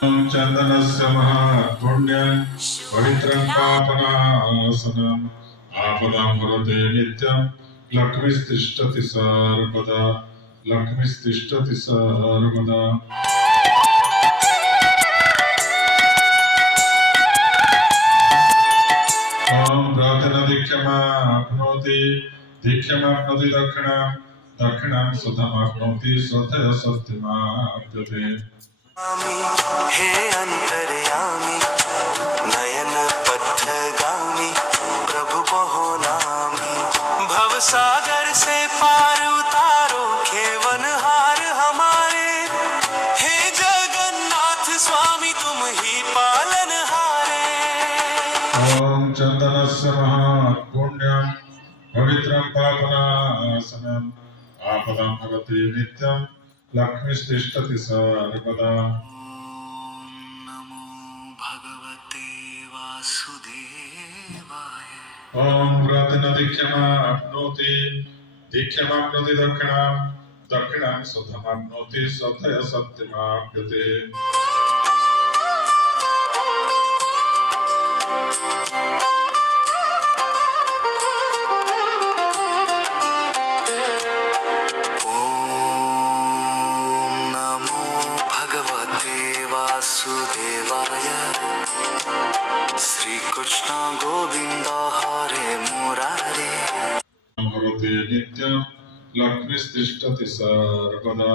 चन्दनस्य महापुण्यं पवित्रं पापनाशनम् आपदां हरते नित्यं लक्ष्मीस्तिष्ठति सर्वदा लक्ष्मीस्तिष्ठति सर्वदा। ॐ प्रार्थना दीक्षामाप्नोति दीक्षामाप्नोति दक्षिणां सुधामाप्नोति श्रद्धया सत्यमाप्यते। हे अंतर्यामी नयन पथगामी प्रभु बहु नामी भव सागर से पार उतारो खेवनहार हमारे हे जगन्नाथ स्वामी तुम ही पालनहारे। ओम चंदनस्य महापुण्यं पवित्रं पापनाशनम् आपदां हरति नित्यं लक्ष्मीस्तिष्ठति सर्वदा। नमो भगवते वासुदेवाय। ओम प्रार्थना दीक्षामाप्नोति दीक्षामाप्नोति दक्षिणां सुधामाप्नोति श्रद्धया सत्यमाप्यते। वासुदेवाय श्री कृष्ण गोविंद हरे मुरारे। हरते नित्यं लक्ष्मीस्तिष्ठति सर्वदा।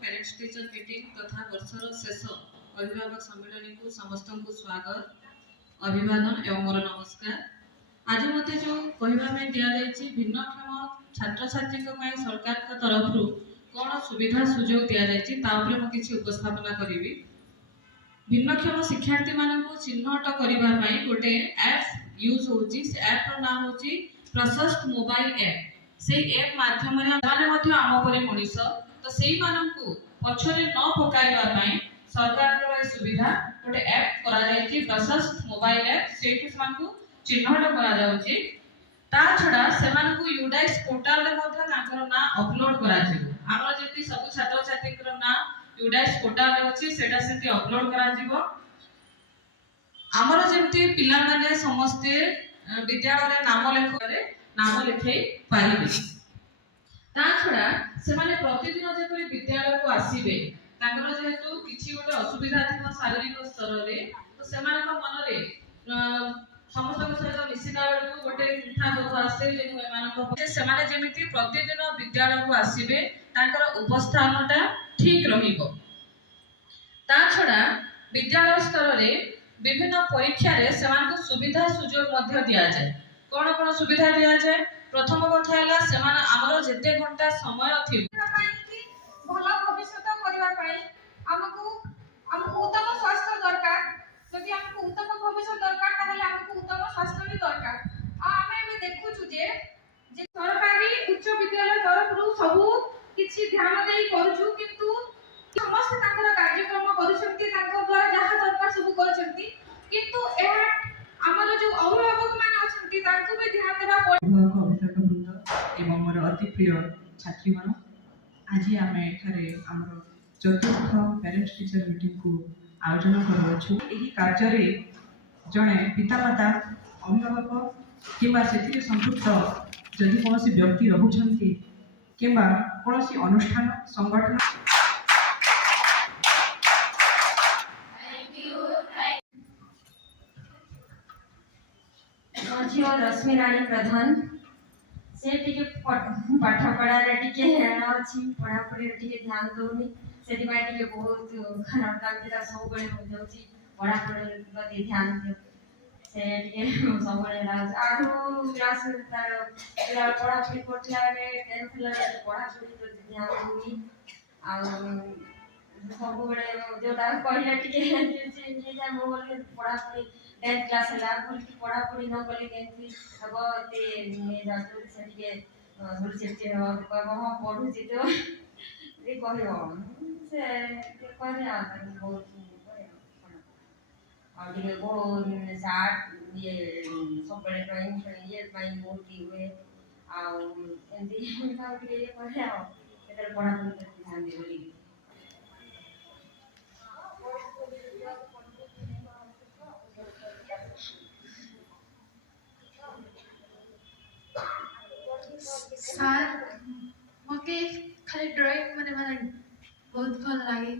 पेरेंट्स टीचर मीटिंग तथा वर्षर शेष अभिभावक सम्मेलन को समस्त को स्वागत अभिवादन एवं मोर नमस्कार। आज मत जो कहवा में दि जाए भिन्नक्षम छात्र छात्री सरकार का तरफ कौन सुविधा सुजोग दि जाए मुझे उपस्थापना करी। भिन्नक्षम शिक्षार्थी मानक चिन्हट करने गोटे ऐप यूज होची से ऐप रो नाम होची प्रशस्त मोबाइल ऐप। से ऐप माध्यम आम परे मनीष तो से पछरे न पकाइबा सरकार सुविधा गोटे ऐप करा प्रशस्त मोबाइल ऐप से चिन्हट करा छड़ा से यूडाइस पोर्टाल ना अपलोड करा सब छात्र छात्री ना यूडाइस पोर्टाल अच्छी से अपलोड करा आमर जमती पिला माने समस्ते विद्यालय नाम लिखई पारिबे। ता छड़ा से माने प्रतिदिन जेपरि विद्यालय को आसीबे तांकर जेहेतु किछि गोटे असुविधा थिबो शारीरिक स्तर रे तो सेमानक मन रे समस्त सहित मिसिला बेलू गोटे कुंठा बोध आसे जे एमानक से माने जेमिति प्रतिदिन विद्यालय को आसीबे तांकर उपस्थानटा ठीक रहिबो। ता छड़ा विद्यालय स्तर रे विभिन्न परीक्षा रे सेमानक सुविधा सुजोग मध्य दिया जाय। कौन कौन सुविधा दि जाए प्रथम कथा है से आमर जिते घंटा समय थी भल भविष्य करने हमको उत्तम स्वास्थ्य दरकार। जदि हमको उत्तम भविष्य दरकार ताहले हमको उत्तम स्वास्थ्य भी दरकार। आमे भी देखुछु जे सरकारी उच्च विद्यालय तरफ सबू किछि ध्यान देई करूछु किंतु समस्त तांकर कार्यक्रम करूछंती तांको द्वारा जहा दरकार सब करूछंती किंतु एहा हमर जो अभिभावक मान अछंती तांको भी ध्यान देबा अभिभावक वृंद एवं मोर अति प्रिय छात्री मान आज आम एठारे आमर चतुर्थ पेरेंट्स टीचर मीटिंग को आयोजन करूँ। यही कार्य जड़े पितामाता अभिभावक किंबा से संपुक्त जदि कौन व्यक्ति रोचंती किंबा कौन अनुष्ठान संगठन रश्मि रानी प्रधान से टिके पाठ पढ़ारे टिके अछि पढ़ापढ़ी टिके ध्यान दउनी सेति माय टिके बहुत खराब लागते ता सब बळे हो जाउची पढ़ापढ़ी प्रति ध्यान दे से टिके सब बळे लाग आठो क्लास तार पढ़ापढ़ी करथला रे 10th ला पढ़ापढ़ी प्रति ध्यान दउनी आ सब बळे जोटा कहले टिके जे जा मोबाइल पढ़ापढ़ी 10th क्लास ला भल की पढ़ापढ़ी न कले केंती अब ते ने जातो से टिके भल से हो हां पढ़ू छी तो ये कहयो से कहले आ बहुत और टिके बहुत साथ ये सब बळे ड्राइंग ये पाई मोटी हुए आ एंती का टिके ये कहले आ एकर पढ़ापढ़ी पर ध्यान दे बोली ସାର୍ ମତେ ଖାଲି ଡ୍ରଇଂ ମାନେ ବହୁତ ଭଲ ଲାଗେ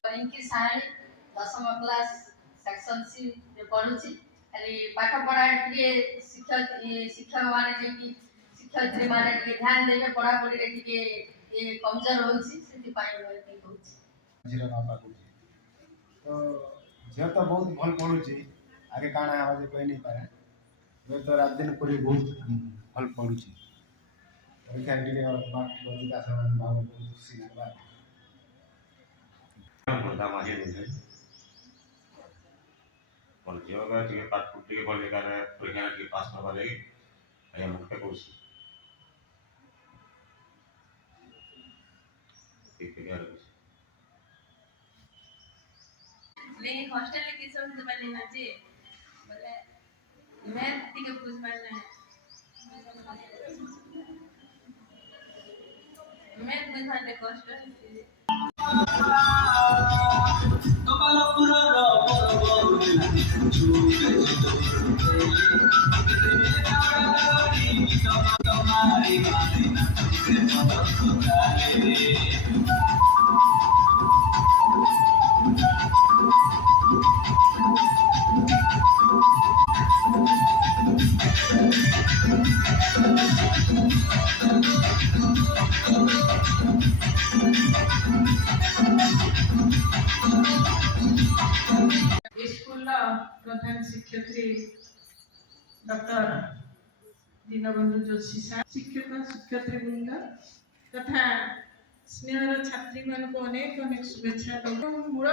ड्रॉइंग की सारी 10th क्लास सेक्शन सी रे पढुची खाली पाठ पढ़ा के शिक्षक माने कि शिक्षक माने के ध्यान देबे पढ़ा पढ़ी रे के ये कमजोर होउची सेति पाई होई होउची जीरो बापा को तो झे तो बहुत भल पढ़ुची आगे काना आवाज कोई नहीं पारे मैं तो रात दिन पूरी बहुत भल पढ़ुची परीक्षा के मार्क अधिका समान भाव बहुत खुशी लागबा मोटा माजे दे और जेगा टिके पाठ टिके पढ़ले करे परीक्षा के पास करबा लागि आया मुख्य कोर्स ठीक है ले हॉस्टल के सब बने ना जे बोले मैं टिके पूछ मारना है मैं बुझा दे हॉस्टल स्कूल प्रधान शिक्षयत्री डॉक्टर दीनबंधु जोशी शिक्षक शिक्षयत्री वृंद तथा स्नेहर छात्री मान को अनेक अनेक शुभेच्छा मूल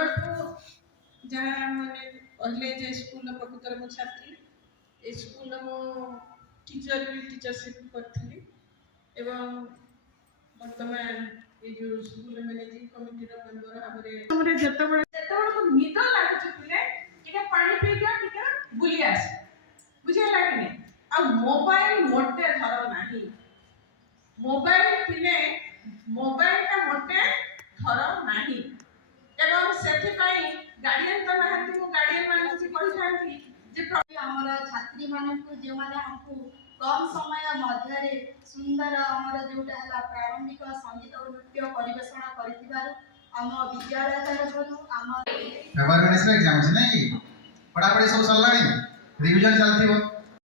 जहाँ मैंने कहले जे स्कूल प्रकृतर मो छात्री ए स्कूल मो टीचरशिप करी एवं बर्तमान ये जो स्कूल मैनेजिंग कमिटी मेंबर भाव में निद लागुचे पिले टिके पानी पी के टिके बुली आस बुझे लागने आ मोबाइल मोटे धर नाही मोबाइल पिले मोबाइल का मोटे धर नाही एवं सेथि पई गार्डियन तो नहति को गार्डियन माने से कहि थांती जे हमर छात्री मानकु जे माने हमकु कम समय मध्यरे सुंदर हमर जोटा हला प्रारंभिक संगीत और नृत्य परिवेषण करथिबार हम विद्यालय तरफरु हम फेब्रुआरी 19 रे एग्जाम छै नै पढ़ा पढ़ी सब सरलानी रिवीजन चलथिबो